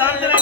ಸಾಧ್ಯ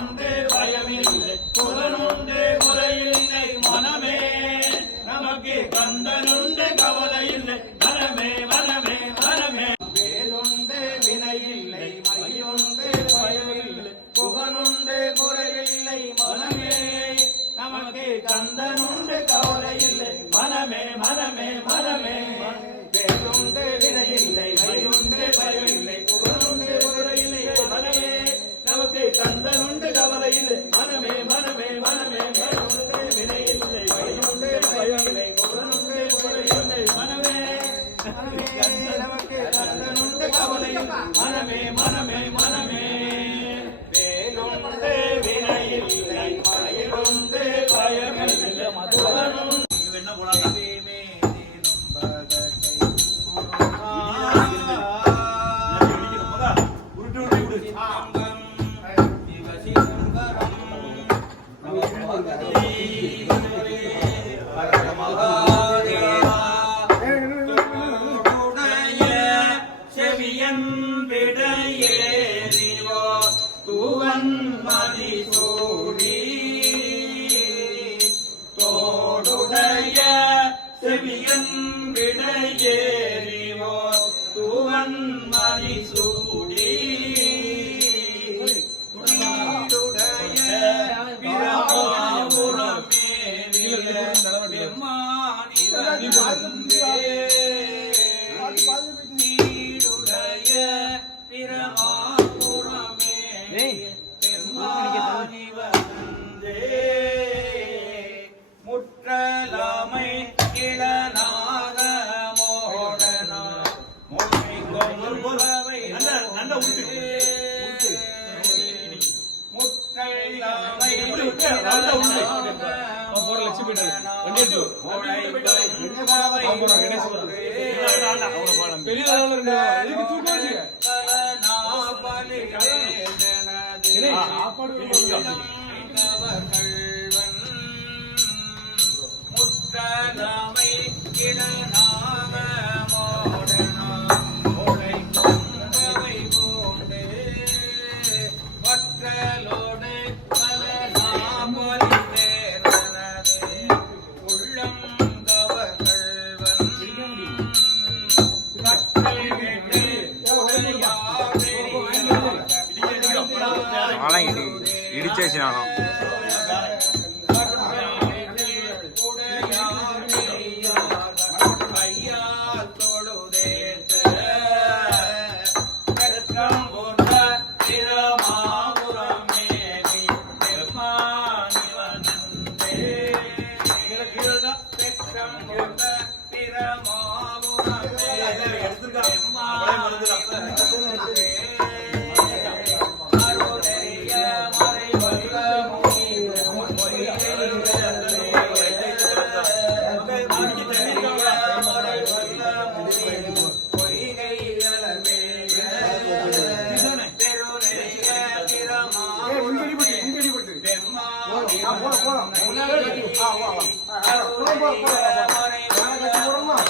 வந்தே நமக்கு கவலையும் மனமே முற்றலாமை இளநாகமோடனா முற்றலாமை வண்டி எடுத்து சாப்பாடு போறோம் போறோம் போறோம் போறோம் போறோம்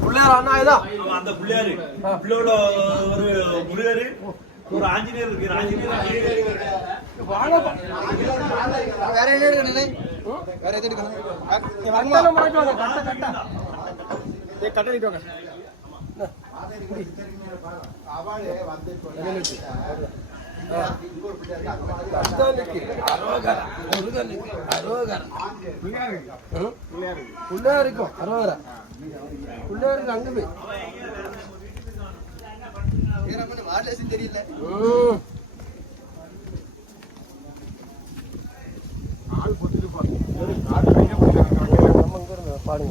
பிள்ளையார் அந்த பிள்ளையாரு. பிள்ளையோட ஒரு முருகரு ஒரு ஆஞ்சநேயர் இருக்கு கட்டனுக்கு அரோகரா. அரோகரா. பிள்ளையாருக்கு. அங்க போய். தெரியல.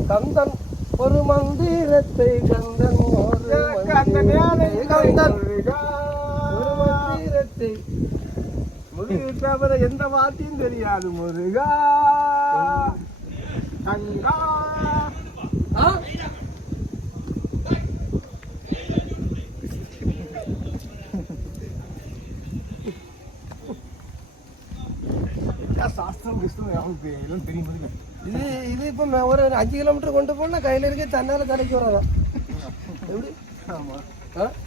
கந்தன் ஒரு மந்திரத்தை கந்தன் ஒரு கந்தன் ஒரு மந்திரத்தை முருகை தவிர எந்த வார்த்தையும் தெரியாது முருகா. தங்கா? சாஸ்திரம் கிறிஸ்தவம் அவனுக்கு எல்லாம் தெரியும் இது இது இப்போ ஒரு அஞ்சு கிலோமீட்டர் கொண்டு போனா கையில இருக்க தன்னால தலைக்கு வராதான் எப்படி? ஆமா. ஆ? அது குட்டி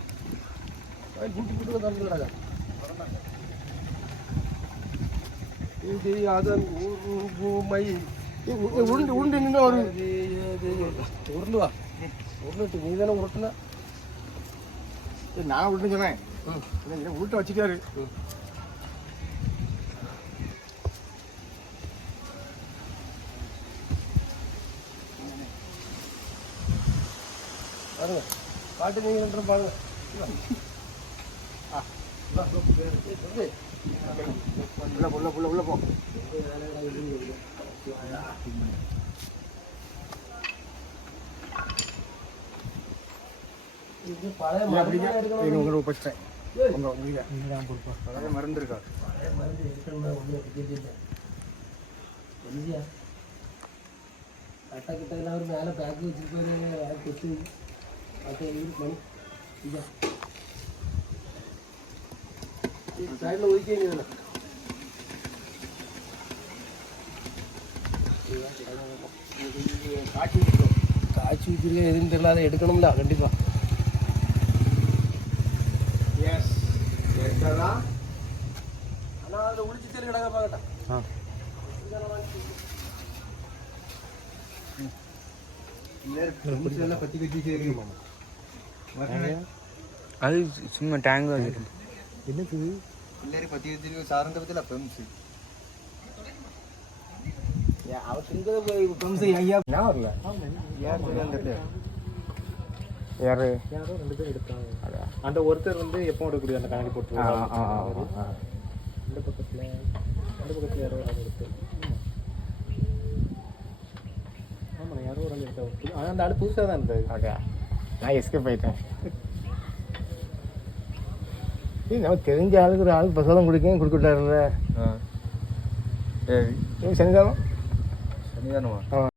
குட்டி தந்து கிடக்கா இது அதன் ஊமை உருண்டு உருண்டு நின்று ஒரு உருண்டு வா உருண்டுட்டு நீ தானே உருட்டுனா? நான் உருண்டு சொன்னேன். உருட்ட வச்சுட்டாரு. பாருங்க. பாட்டு நீங்க ரெண்டு பாருங்க. உள்ள உள்ள உள்ள உள்ள போ பழைய நீ உங்களுக்கு மருந்து இருக்கா பழைய மருந்து எடுக்கணும்னா ஒண்ணும் கிட்ட எல்லாம் ஒரு மேல பேக் வச்சிருப்பாரு கொத்து இதா சைடில் ஒதுக்கிங்க இதில். காட்சி வச்சுக்கோ காய்ச்சி வச்சிருக்க எதுன்னு தெரியல எடுக்கணும்ல கண்டிப்பா. எஸ் எஸ்தான் ஆனால் அதில் உளிச்சு தெரிய கிடக்க பார்க்கட்டா. பத்தி கட்டி தெரியுமா அது சும்மா டேங்க் வச்சுட்டு என்னது? எல்லாரும் பத்தி கட்டி சாரந்த பத்தில பெம்ஸ் அவத்துக்கு போய் கம்சை ஐயா நான் வரல யார் சொல்லி யாரு யாரோ ரெண்டு பேர் எடுத்தாங்க அந்த ஒருத்தர் வந்து எப்போ எடுக்கக்கூடிய அந்த கண்ணாடி போட்டு இந்த பக்கத்துல அந்த பக்கத்துல யாரோ ஒரு ஆமா யாரோ ஒரு எடுத்தா ஆனா அந்த ஆள் புதுசா தான் இருந்தது ஓகே நான் எஸ்கேப் ஆயிட்டேன் நம்ம தெரிஞ்ச ஆளுக்கு ஒரு ஆளுக்கு பிரசாதம் கொடுக்க கொடுக்கிட்டாருல்ல சரி சனிதானம் சனிதானமா? ஆ.